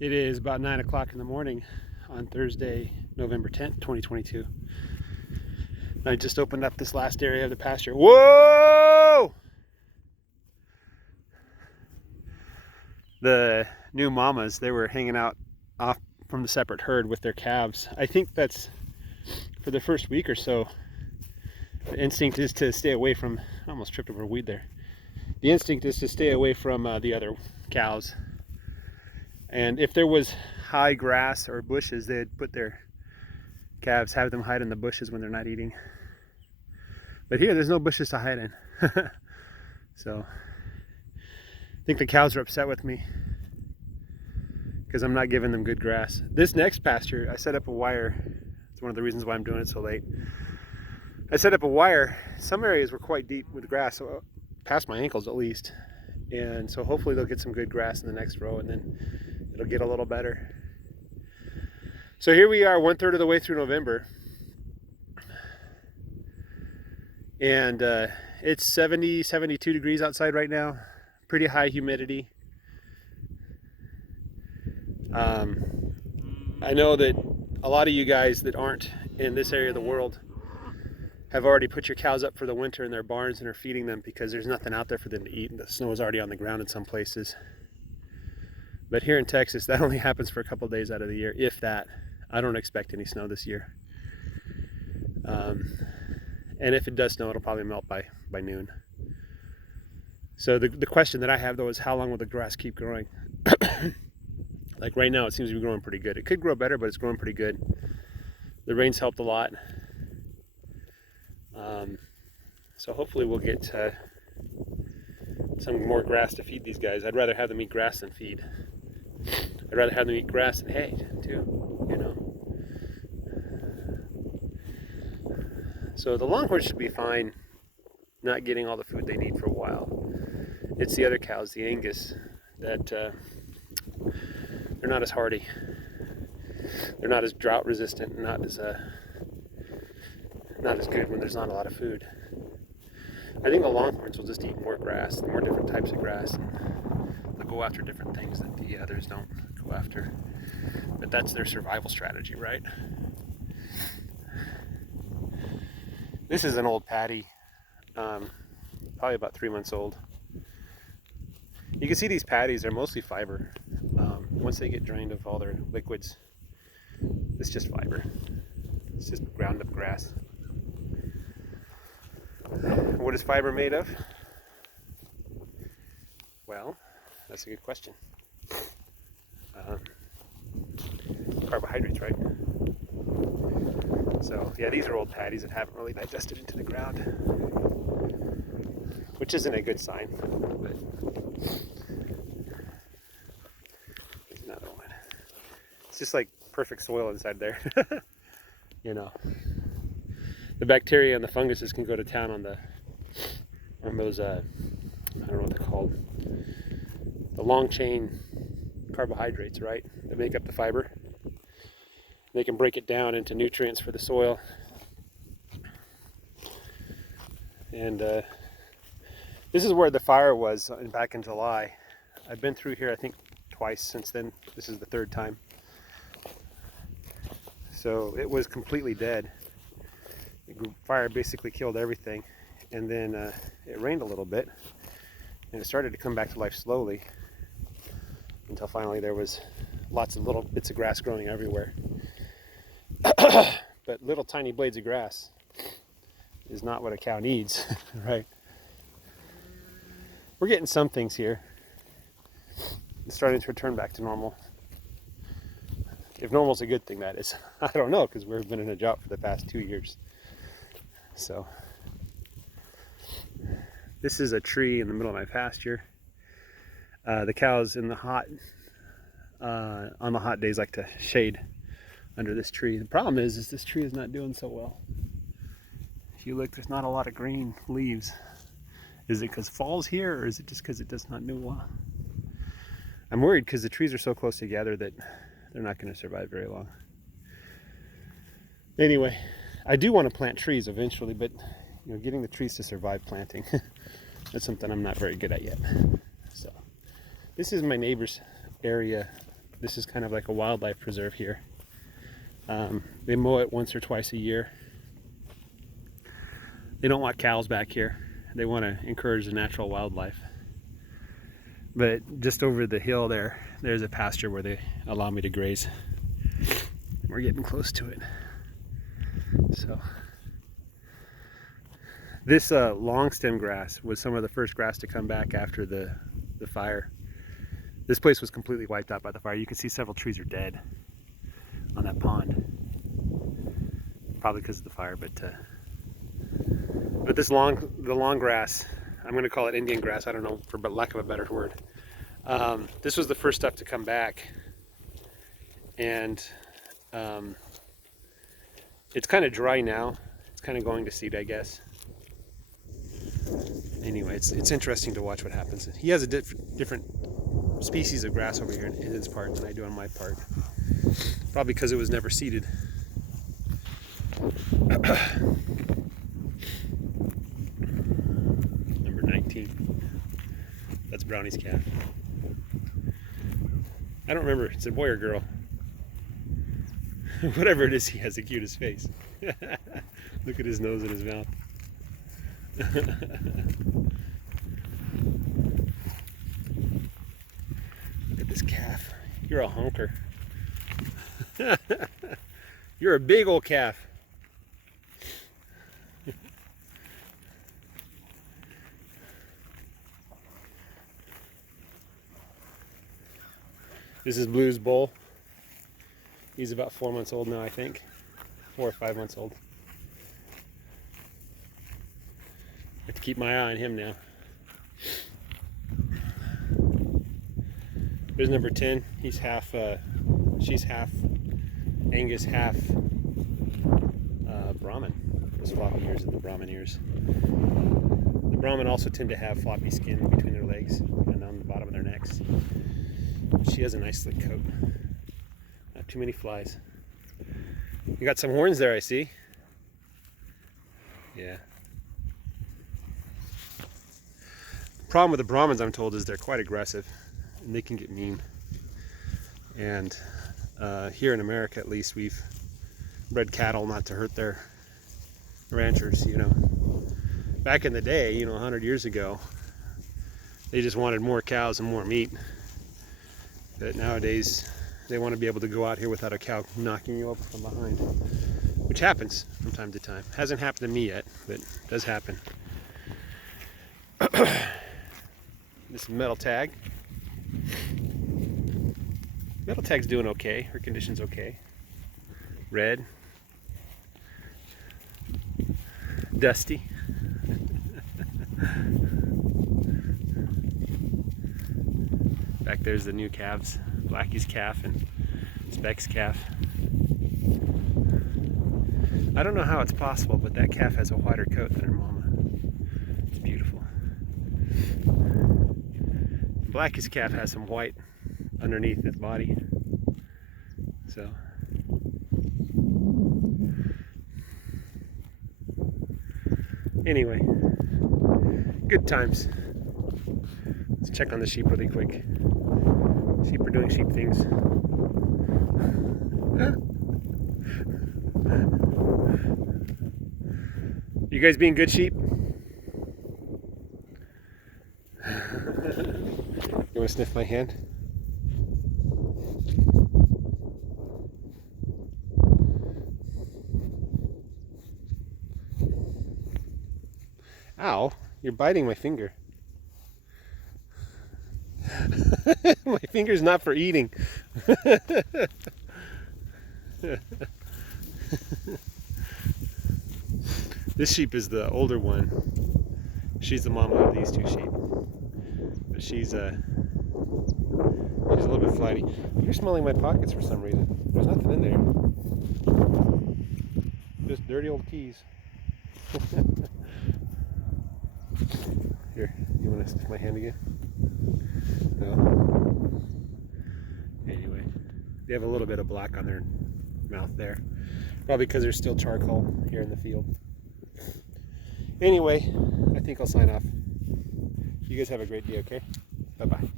It is about 9 o'clock in the morning on Thursday, November 10th, 2022. I just opened up this last area of the pasture. Whoa! The new mamas, they were hanging out off from the separate herd with their calves. I think that's for the first week or so. The instinct is to stay away from, I almost tripped over a weed there. The instinct is to stay away from the other cows. And if there was high grass or bushes, they'd put their calves, have them hide in the bushes when they're not eating. But here, there's no bushes to hide in. So, I think the cows are upset with me because I'm not giving them good grass. This next pasture, I set up a wire. It's one of the reasons why I'm doing it so late. I set up a wire. Some areas were quite deep with grass, so past my ankles at least. And so hopefully they'll get some good grass in the next row, and then it'll get a little better. So here we are, 1/3 of the way through November. And it's 70, 72 degrees outside right now. Pretty high humidity. I know that a lot of you guys that aren't in this area of the world have already put your cows up for the winter in their barns and are feeding them because there's nothing out there for them to eat, and the snow is already on the ground in some places. But here in Texas, that only happens for a couple of days out of the year, if that. I don't expect any snow this year. And if it does snow, it'll probably melt by noon. So the question that I have, though, is how long will the grass keep growing? Like right now, it seems to be growing pretty good. It could grow better, but it's growing pretty good. The rains helped a lot. So hopefully we'll get some more grass to feed these guys. I'd rather have them eat grass than feed. I'd rather have them eat grass than hay, too, you know. So the longhorns should be fine, not getting all the food they need for a while. It's the other cows, the Angus, that they're not as hardy. They're not as drought resistant, not as good when there's not a lot of food. I think the longhorns will just eat more grass, more different types of grass. They'll go after different things that the others don't go after. But that's their survival strategy, right? This is an old patty, probably about 3 months old. You can see these patties are mostly fiber. Once they get drained of all their liquids, it's just fiber. It's just ground up grass. What is fiber made of? Well, that's a good question. Carbohydrates, right? So, yeah, these are old patties that haven't really digested into the ground, which isn't a good sign, but there's another one. It's just like perfect soil inside there, you know. The bacteria and the funguses can go to town on those, I don't know what they're called, the long chain carbohydrates, right, that make up the fiber. They can break it down into nutrients for the soil. And this is where the fire was back in July. I've been through here, I think, twice since then. This is the third time. So it was completely dead. The fire basically killed everything. And then it rained a little bit. And it started to come back to life slowly. Until finally there was lots of little bits of grass growing everywhere. But little tiny blades of grass is not what a cow needs, right? We're getting some things here. It's starting to return back to normal. If normal's a good thing, that is. I don't know, because we've been in a drought for the past 2 years. So, this is a tree in the middle of my pasture. The cows in the on the hot days like to shade under this tree. The problem is this tree is not doing so well. If you look, there's not a lot of green leaves. Is it because fall's here, or is it just because it does not do well? I'm worried because the trees are so close together that they're not going to survive very long. Anyway, I do want to plant trees eventually, but you know, getting the trees to survive planting, that's something I'm not very good at yet. So, this is my neighbor's area This is kind of like a wildlife preserve here. They mow it once or twice a year. They don't want cows back here. They want to encourage the natural wildlife. But just over the hill there's a pasture where they allow me to graze. We're getting close to it. So this long stem grass was some of the first grass to come back after the fire. This place was completely wiped out by the fire. You can see several trees are dead on that pond. Probably because of the fire, but the long grass, I'm going to call it Indian grass, I don't know, for lack of a better word. This was the first stuff to come back, and it's kind of dry now. It's kind of going to seed, I guess. Anyway, it's interesting to watch what happens. He has a different species of grass over here in his part than I do on my part. Probably because it was never seeded. Number 19. That's Brownie's calf. I don't remember, it's a boy or girl. Whatever it is, he has the cutest face. Look at his nose and his mouth. Look at this calf. You're a honker. You're a big old calf. This is Blue's bull. He's about 4 months old now, I think. 4 or 5 months old. I have to keep my eye on him now. There's number 10. He's half, she's half Angus, half Brahmin. Those floppy ears are the Brahmin ears. The Brahmin also tend to have floppy skin between their legs and on the bottom of their necks. She has a nice slick coat. Not too many flies. You got some horns there, I see. Yeah. The problem with the Brahmins, I'm told, is they're quite aggressive and they can get mean. And here in America, at least, we've bred cattle not to hurt their ranchers, you know. Back in the day, you know, 100 years ago, they just wanted more cows and more meat. But nowadays, they want to be able to go out here without a cow knocking you over from behind, which happens from time to time. Hasn't happened to me yet, but it does happen. This metal tag. Metal tag's doing okay. Her condition's okay. Red. Dusty. Back there's the new calves. Blackie's calf and Speck's calf. I don't know how it's possible, but that calf has a whiter coat than her mama. It's beautiful. Blackie's calf has some white underneath its body. So anyway, good times. Let's check on the sheep really quick. Sheep are doing sheep things. You guys being good sheep? You want to sniff my hand? Ow, you're biting my finger. My finger's not for eating. This sheep is the older one. She's the mama of these two sheep. But she's a little bit flighty. You're smelling my pockets for some reason. There's nothing in there. Just dirty old keys. Here, you want to sniff my hand again? No. Anyway, they have a little bit of black on their mouth there. Probably because there's still charcoal here in the field. Anyway, I think I'll sign off. You guys have a great day, okay? Bye-bye.